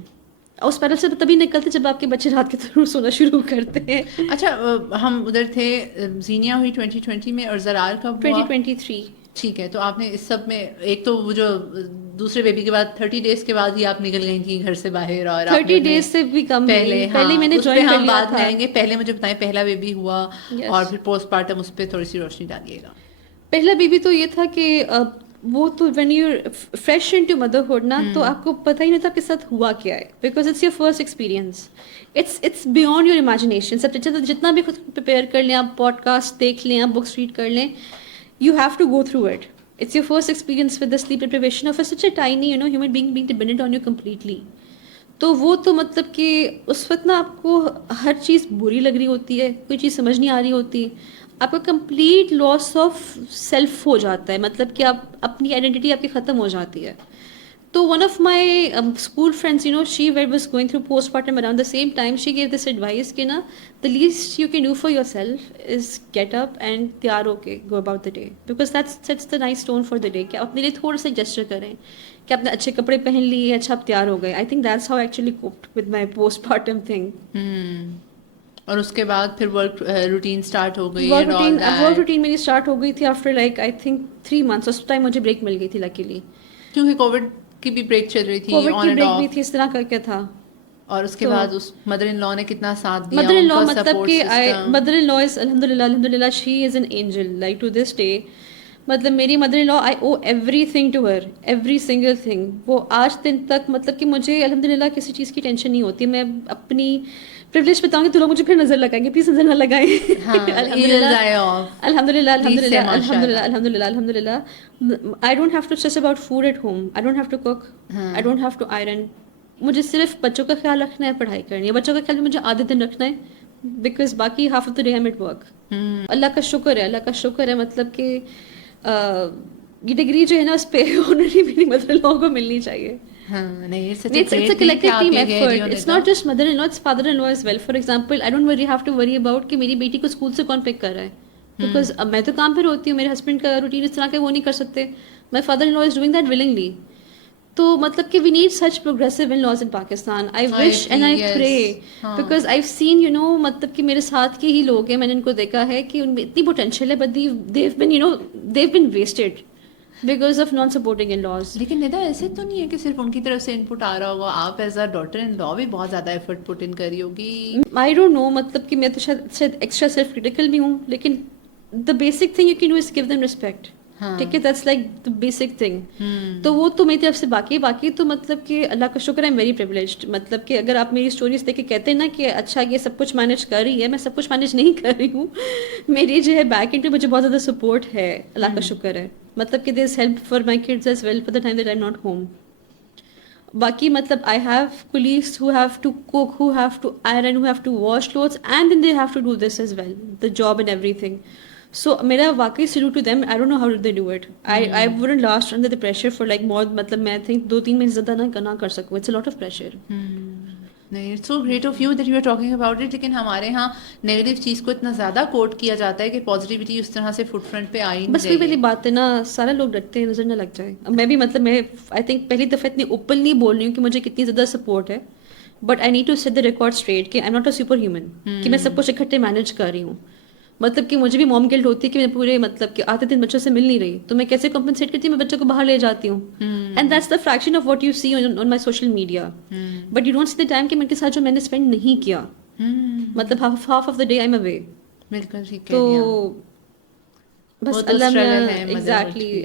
اور اس spiral سے تبھی نکلتے جب آپ کے بچے رات کے ضرور سونا شروع کرتے ہیں. اچھا, ہم ادھر تھے, زینیا ہوئی 2020 میں اور زرار کا 2023. ٹھیک ہے, تو آپ نے اس سب میں ایک تو وہ جو دوسرے بیبی کے بعد 30 days کے بعد ہی آپ نکل گئی تھیں گھر سے باہر, اور 30 days سے بھی کم پہلے میں نے جوائن کر لیا تھا. آئیں گے, پہلے مجھے بتائیں پہلا بیبی ہوا اور پھر پوسٹ پارٹم, اس پہ تھوڑی سی روشنی ڈالیے گا. پہلا بیبی تو یہ تھا کہ وہ تو when you fresh into motherhood نا, تو آپ کو پتہ ہی نہیں تھا آپ کے ساتھ ہوا کیا ہے, because it's your first experience, it's beyond your imagination. سب جتنا بھی خود پریپیئر کر لیں, آپ پوڈ کاسٹ دیکھ لیں, آپ بکس ریڈ کر لیں, you have to go through it. It's your first experience with the sleep deprivation of such a tiny, human being dependent on you completely. تو وہ تو مطلب کہ اس وقت نا آپ کو ہر چیز بری لگ رہی ہوتی ہے, کوئی چیز سمجھ نہیں آ رہی ہوتی, آپ کا کمپلیٹ لاس آف سیلف ہو جاتا ہے, مطلب کہ آپ اپنی آئیڈینٹی آپ کی ختم ہو جاتی ہے. تو one of my school friends, she was going through postpartum around the same time. She gave this advice کہ نا the least you can do for yourself is get up and تیار ہو کے go about the day, because that sets the nice tone for the day. کہ آپ اپنے لیے تھوڑا سا gesture کریں کہ آپ نے اچھے کپڑے پہن لیے, اچھا آپ تیار ہو گئے. I think that's how I actually coped with my postpartum thing. اور اس کے بعد پھر ورک روٹین اسٹارٹ ہو گئی. ورک روٹین میری اسٹارٹ ہو گئی تھی after like I think 3 months. اس ٹائم مجھے بریک مل گئی تھی لکیلی, کیونکہ کووڈ کی بھی بریک چل رہی تھی, کووڈ کی بریک بھی تھی, اس طرح کر کے تھا. اور اس کے بعد اس مدر ان لا نے کتنا ساتھ دیا. مدر ان لا مطلب کہ مدر ان لا از الحمدللہ she is an angel like to this day. مطلب میری mother in law I owe everything to her, every single thing. وہ آج دن تک مطلب کہ مجھے الحمدللہ کسی چیز کی ٹینشن نہیں ہوتی. میں اپنی پریولیج بتاؤں گی تو لوگ مجھے پھر نظر لگائیں گے, پلیز نظر نہ لگائیں. الحمدللہ I don't have to stress about food at home. I don't have to cook. I don't have to iron. مجھے صرف بچوں کا خیال رکھنا ہے, پڑھائی کرنی ہے. بچوں کا خیال مجھے آدھے دن رکھنا ہے, بیکاز باقی half of the day I'm at work. اللہ کا شکر ہے مطلب کہ یہ ڈگری جو ہے نا اس پہ آنرلی میری مدر ان لا کو ملنی چاہیے. It's a collective team effort. It's not just mother-in-law, it's father-in-law as well. For example, I don't have to worry about کہ میری بیٹی کو اسکول سے کون پک کر رہا ہے, because اب میں تو کام پہ ہوتی ہوں, میرے ہسبینڈ کا روٹین اس طرح کا وہ نہیں کر سکتے, My father-in-law is doing that willingly. تو مطلب کہ we need such progressive in laws in Pakistan. I wish and I pray because آئی سین مطلب کہ میرے ساتھ کے ہی لوگ ہیں, میں نے ان کو دیکھا ہے کہ ان میں اتنی پوٹینشیل ہے, but they've been wasted because of non supporting in laws. لیکن ندا ایسے تو نہیں ہے کہ صرف ان کی طرف سے ان پٹ آ رہا ہوگا, آپ ایز اے ڈاٹر ان لا بھی بہت زیادہ ایفرٹ پٹ ان کر رہی ہوگی. آئی ڈونٹ نو, مطلب کہ میں تو شاید ایکسٹرا سیلف کریٹیکل بھی ہوں, لیکن the basic thing you can do is give them respect. ٹھیک ہے, that's like the basic thing. تو وہ تو میری طرف سے باقی تو مطلب کہ اللہ کا شکر ہے, ویری پریولیجڈ. مطلب کہ اگر آپ میری اسٹوریز دیکھ کے کہتے ہیں نا کہ اچھا یہ سب کچھ مینیج کر رہی ہے, میں سب کچھ مینیج نہیں کر رہی ہوں. میری جو ہے بیک اینڈ پہ مجھے بہت زیادہ سپورٹ ہے, اللہ کا شکر ہے. مطلب کہ there is help for my kids as well for the time that I am not home. باقی مطلب I have colleagues who have to cook, who have to iron, who have to wash clothes, and then they have to do this as well, the job and everything. So میرا واقعی salute to them. I don't know how did they do it. I wouldn't last under the pressure for like more, مطلب میں think 2-3 مہینے زیادہ نہ کر سکوں. It's a lot of pressure. نہیں, it's so great of you that you are talking about it. لیکن ہمارے یہاں نیگیٹو چیز کو اتنا زیادہ کوٹ کیا جاتا ہے کہ پازیٹیوٹی اس طرح سے فٹ فرنٹ پہ آئی نہیں. بس وہی والی بات ہے نا, سارے لوگ ڈرتے ہیں نظر نہ لگ جائے. میں بھی مطلب میں آئی تھنک پہلی دفعہ اتنی اوپنلی بول رہی ہوں کہ مجھے کتنی زیادہ سپورٹ ہے, but I need to set the record straight کہ I am not a super human, کہ میں سب کچھ اکٹھے مینیج کر رہی ہوں. مطلب کہ مجھے بھی موم گلٹ ہوتی ہے کہ میں پورے مطلب کہ آتے دن بچوں سے مل نہیں رہی, تو میں کیسے کمپنسیٹ کرتی ہوں, میں بچوں کو باہر لے جاتی ہوں. And that's the fraction of what you see on my social media, but you don't see the time کہ میں ان کے ساتھ جو میں نے اسپینڈ نہیں کیا, مطلب half of the day I am away. بالکل ٹھیک. تو بس اللہ میں ایگزیکٹلی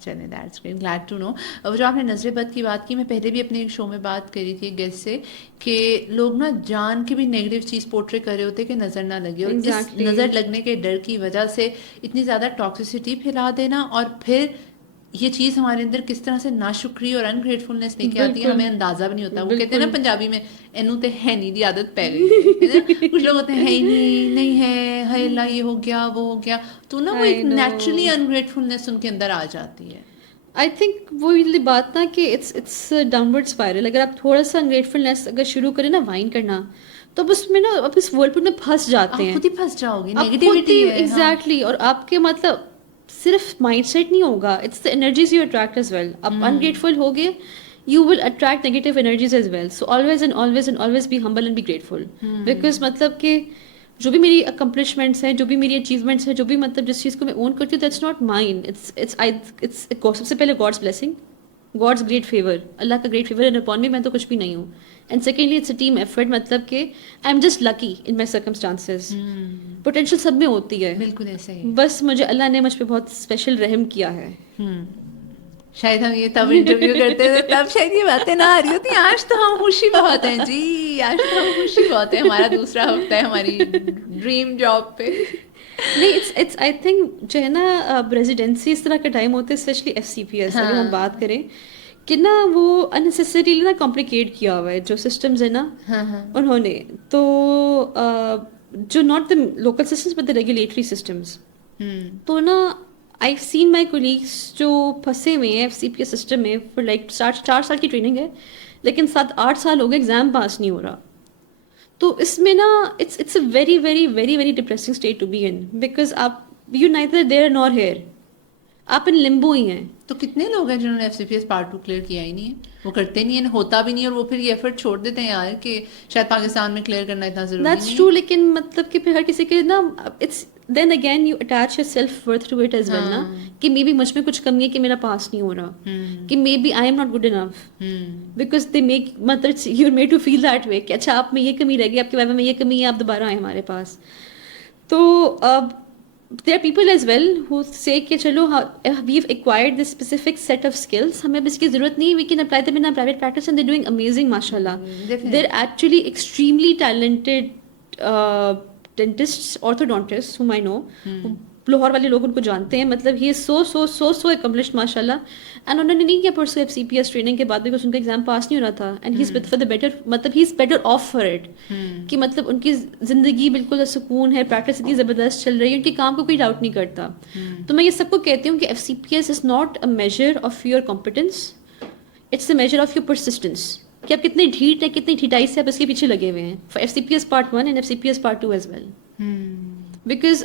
چلیں, that's great, glad to know. جو آپ نے نظر بد کی بات کی, میں پہلے بھی اپنے ایک شو میں بات کری تھی گیسٹ سے کہ لوگ نا جان کی بھی نیگیٹو چیز پورٹری کر رہے ہوتے کہ نظر نہ لگے, اور اس نظر لگنے کے ڈر کی وجہ سے اتنی زیادہ ٹاکسیسٹی پھیلا دینا, اور پھر یہ چیز ہمارے اندر کس طرح سے ناشکری اور انگریٹفلنس لے کے آتی ہے, ہمیں اندازہ بھی نہیں ہوتا. وہ کہتے ہیں نا پنجابی میں, اینو تے ہے نہیں دی عادت پہ گئی. کچھ لوگ ہوتے ہیں ہے ہی نہیں ہے, ہے اللہ یہ ہو گیا وہ ہو گیا, تو نا وہ ایک نیچرلی انگریٹفلنس ان کے اندر آ جاتی ہے. آئی تھنک وہ بات نا کہ اٹس ڈاؤن ورڈ اسپائرل. اگر آپ تھوڑا سا انگریٹفلنس اگر شروع کریں نا وائن کرنا, تو اس میں نا آپ اس ورلڈ میں پھنس جاتے ہیں, خود ہی پھنس جاؤ گے, نیگیٹیوٹی ہے. ایگزیکٹلی. اور آپ کے مطلب صرف مائنڈ سیٹ نہیں ہوگا, it's the energies you attract as well. آپ انگریٹفل ہو گئے, you will attract negative energies as well. So always be humble and be grateful. Because مطلب کہ جو بھی میری اکمپلشمنٹس ہیں, جو بھی میری اچیومنٹس ہیں, جو بھی مطلب جس چیز کو میں اون کرتی ہوں, دیٹس ناٹ مائن. اٹس سب سے پہلے God's blessing, God's great favour, Allah کا گریٹ فیور اپون می. میں تو کچھ بھی نہیں ہوں. And secondly it's a team effort. مطلب کہ I am just lucky in my circumstances. Potential سب میں ہوتی ہے, بالکل ایسے ہی. بس مجھے اللہ نے مجھ پہ بہت اسپیشل رحم کیا ہے. شاید ہم یہ تب انٹرویو کرتے تھے تب شاید یہ باتیں نہ آ رہی ہوتی. آج تو ہم خوشی بہت ہیں جی, آج تو ہم خوشی بہت ہے. ہمارا دوسرا ہفتہ ہے ہماری ڈریم جاب پہ. نہیں, اٹس آئی تھنک جو ہے نا ریزیڈینسی اس طرح کا ٹائم ہوتا ہے, اسپیشلی FCPS اگر ہم بات کریں, کہ نا وہ اننیسیسریلی نا کمپلیکیٹ کیا ہوا ہے جو سسٹمز ہیں نا انہوں نے. تو جو not the local systems but the regulatory systems, تو نا آئی سین مائی کولیگس جو پھنسے ہوئے ہیں FCPS سسٹم میں فور لائک 4 سال کی ٹریننگ ہے, لیکن 7-8 سال ہو گئے ایگزام پاس نہیں ہو رہا. تو اس میں نا it's a very very very very depressing state to be in, because آپ you neither there nor here, آپ ان لمبو ہی ہیں. تو کتنے لوگ ہیں جنہوں نے FCPS پارٹ 2 کلیئر کیا ہی نہیں ہے, وہ کرتے نہیں ہیں, ہوتا بھی نہیں, اور وہ پھر یہ ایفرٹ چھوڑ دیتے ہیں یار کہ شاید پاکستان میں کلیئر کرنا اتنا ضروری نہیں. دیٹس ٹرو, لیکن مطلب کہ پھر ہر کسی کے نا it's then again you attach yourself worth to it as well نا, کہ مے بی مجھ میں کچھ کمی ہے کہ میرا پاس نہیں ہو رہا, کہ maybe I am not good enough, because they make مطلب you are made to feel that way کہ اچھا آپ میں یہ کمی رہ گئی, آپ کے بارے میں یہ کمی ہے, آپ دوبارہ آئیں ہمارے پاس. تو there are people as well who say کہ چلو we've acquired this specific set of skills, ہمیں اب اس کی ضرورت نہیں, we can apply them in our private practice and they're doing amazing mashallah. They're actually extremely talented dentists, orthodontists whom I know. Lahore والے لوگ ان کو جانتے ہیں, مطلب ہی از سو اکمپلشڈ ماشاء اللہ. اینڈ انہوں نے نہیں کیا پرسو FCPS ٹریننگ کے بعد, بیکاز ان کا ایگزام پاس نہیں ہو رہا تھا, and he is for the better, مطلب he is better off for it, کہ مطلب ان کی زندگی بالکل سکون ہے, پریکٹس اتنی زبردست چل رہی ہے, ان کے کام کو کوئی ڈاؤٹ نہیں کرتا. تو میں یہ سب کو کہتی ہوں کہ FCPS is not a measure of your competence, it's a measure of your persistence, کہ آپ کتنے ڈھیٹ ہیں, کتنی ڈھیٹائی سے آپ اس کے پیچھے لگے ہوئے ہیں. For FCPS part 1 and FCPS part 2 as well, because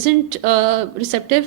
isn't receptive.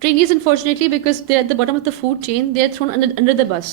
trainees unfortunately because they're at the bottom of the food chain, they're thrown under the bus.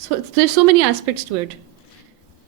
So there's so many aspects to it.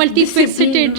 Multifaceted.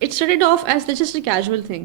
it started off as just a casual thing.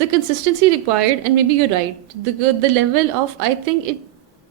the consistency required, and maybe you're right, the level of, I think it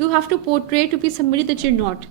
you have to portray to be somebody that you're not.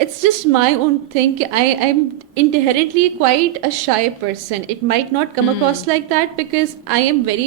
it's just my own thing. I'm inherently quite a shy person. It might not come across like that because I am very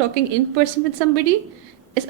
talking in person with somebody.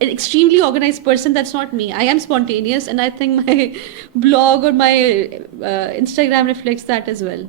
an extremely organized person. That's not me. I am spontaneous, and I think my blog or my Instagram reflects that as well.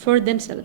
for themselves.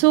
So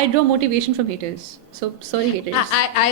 I draw motivation from haters. So sorry haters. I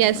Yes.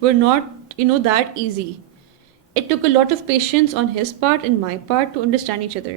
were not that easy. It took a lot of patience on his part and my part to understand each other,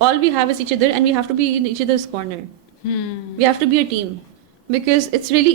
all we have is each other and we have to be in each other's corner. We have to be a team, because it's really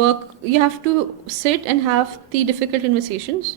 work, you have to sit and have the difficult conversations,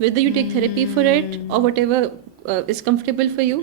whether you take therapy for it or whatever is comfortable for you.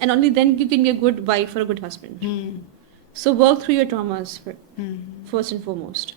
and only then you can be a good wife or a good husband. So work through your traumas first and foremost.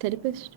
Therapist.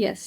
Yes.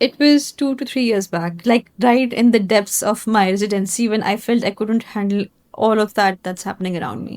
It was 2 to 3 years back, like right in the depths of my residency when I felt I couldn't handle all of that's happening around me.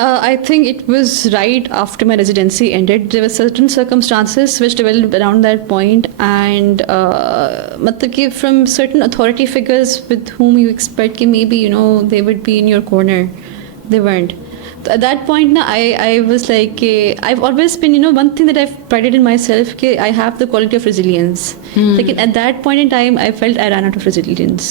I think it was right after my residency ended. There were certain circumstances which developed around that point, and matlab ki from certain authority figures with whom you expect ki maybe they would be in your corner, they weren't. So at that point na I was like I've always been one thing that I've prided in myself ki I have the quality of resilience. Lekin at that point in time I felt I ran out of resilience.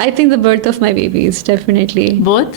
I think the birth of my babies, definitely. Both?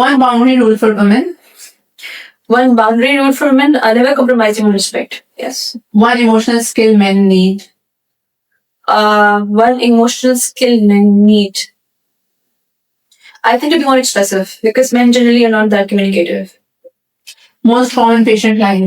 One boundary rule for women. One boundary rule for men, never compromising on respect. Yes. One emotional skill men need. One emotional skill men need. I think to be more expressive, because men generally are not that communicative. Most common patient line.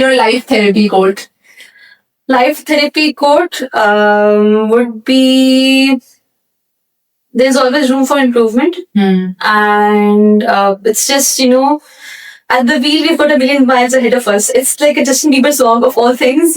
Your life therapy quote? Life therapy quote would be, there's always room for improvement. And it's just, at the wheel we've got a million miles ahead of us. It's like a Justin Bieber song of all things,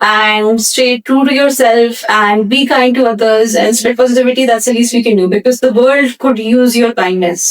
and stay true to yourself and be kind to others and spread positivity. That's the least we can do, because the world could use your kindness.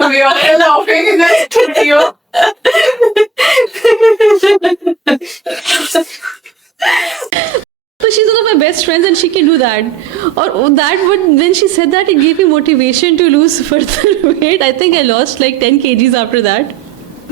we are all laughing in this studio. But she's one of my best friends and she can do that. Or that would, when she said that, it gave me motivation to lose further weight. I think I lost like 10 kgs after that.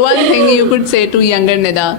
one thing you could say to younger Nida,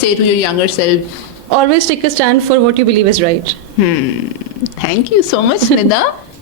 say to your younger self? Always take a stand for what you believe is right. Thank you so much Nida.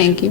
Thank you.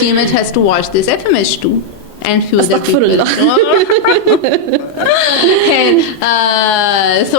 CMH has to watch this. FMH2 and few other people. So